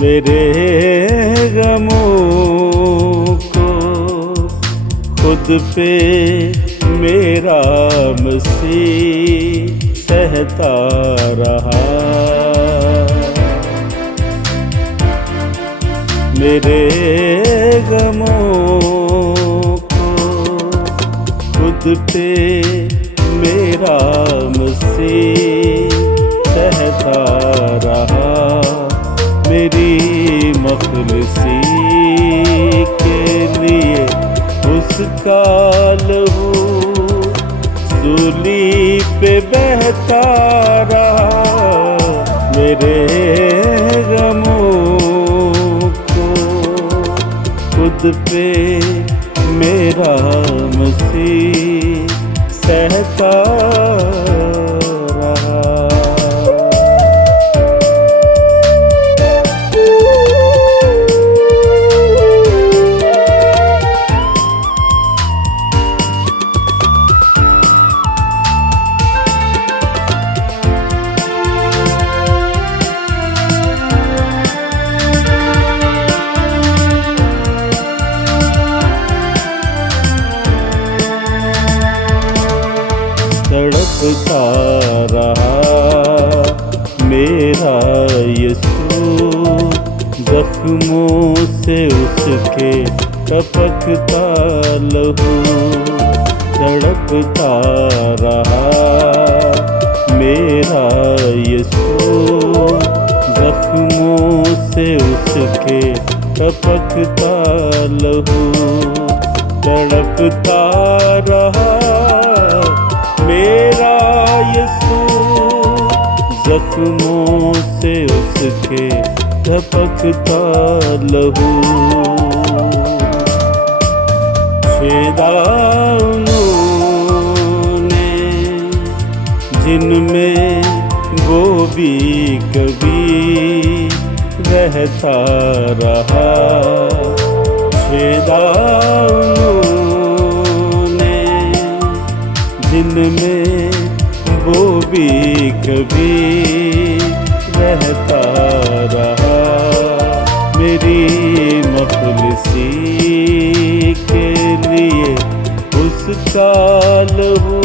मेरे गमों को खुद पे मेरा मसीह सहता रहा। मेरे गमों को खुद पे मेरा मसीह सहता रहा। मेरी मखलसी के लिए उसका लहू सूली पे बहता रहा। मेरे गमों को खुद पे मेरा मसीह सहता तड़पता रहा मेरा यीशु, जख्मों से उसके टपकता लहू। तड़पता रहा मेरा यीशु, जख्मों से उसके टपकता लहू। तड़पता रहा मेरा यीशु, जख्मों से उसके टपकता लहू। छेदा उन्होंने जिनमें वो भी कभी रहता रहा। छेदा जिनमें वो भी कभी रहता रहा। मेरी मखलसी के लिए उसका लहू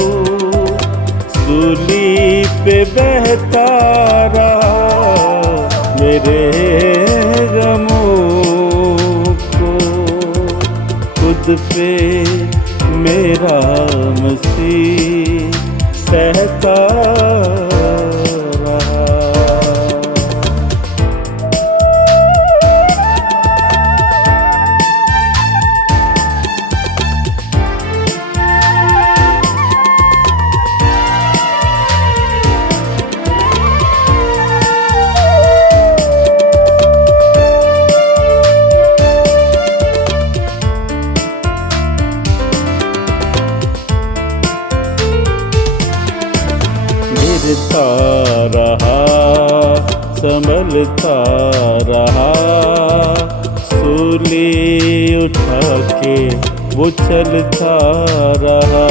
सूली पे बहता रहा। मेरे गमों को खुद पे मेरा मसीह सहता रहा। गिरता रहा संभलता रहा, सूली उठा के वो चलता रहा।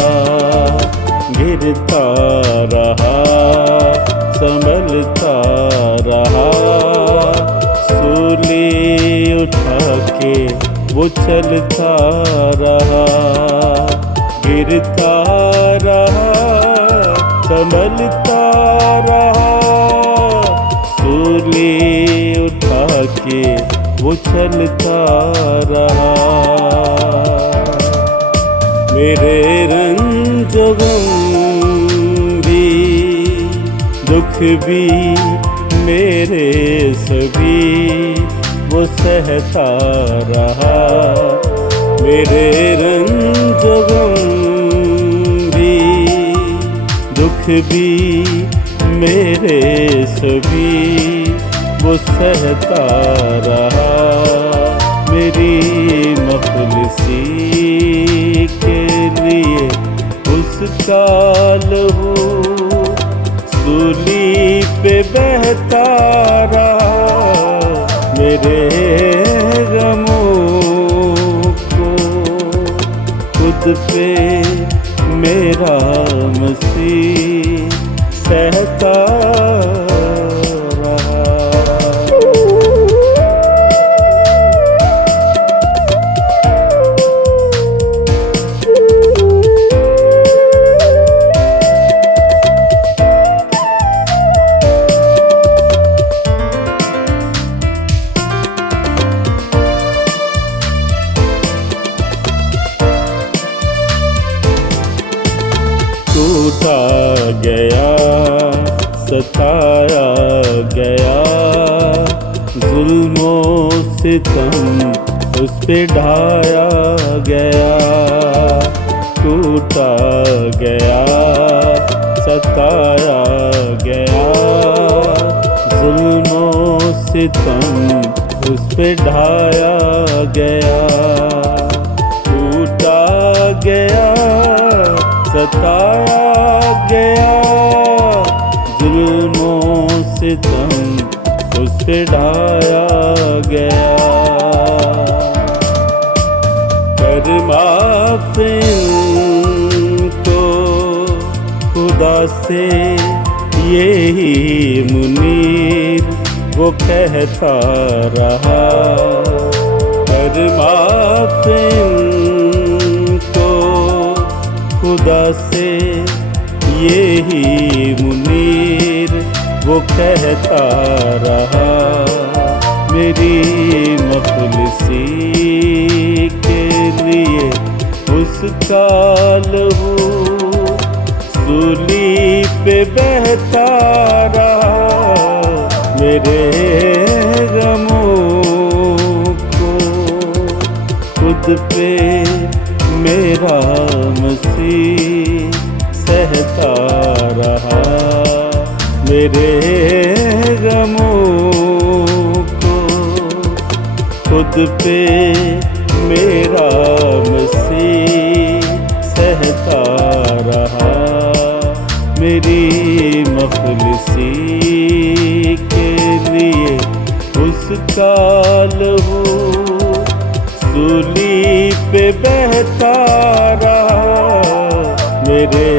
गिरता रहा संभलता रहा, सूली उठा के वो चलता रहा। गिरता रहा संभलता रहा, सूली उठा के वो चलता रहा। मेरे रंज गम भी दुख भी मेरे सभी वो सहता रहा। मेरे रंज गम दुख भी मेरे सभी वो सहता रहा। मेरी मखलसी के लिए उसका लहू सूली पे बहता रहा। मेरे गमों को खुद पे मेरा मसीह सहता रहा। टूटा गया, सताया गया, जुल्मों सितम उस पे ढाया गया। टूटा गया, सताया गया, जुल्मों सितम उस पे ढाया गया। टूटा गया, सताया गया, जुल्मों सितम उस पे ढाया गया। कर माफ़ इनको खुदा से, यही मुनीर वो कहता रहा। कर माफ़ इनको खुदा से, यही मुनीर वो कहता रहा। मेरी मखलिसी के लिए उसका लहू सूली पे बहता रहा। मेरे गमों को खुद पे मेरा मसीह सहता रहा। मेरे गमों को खुद पे मेरा मसीह सहता रहा। मेरी मखलिसी के लिए उसका लहू सूली पे बहता रहा। मेरे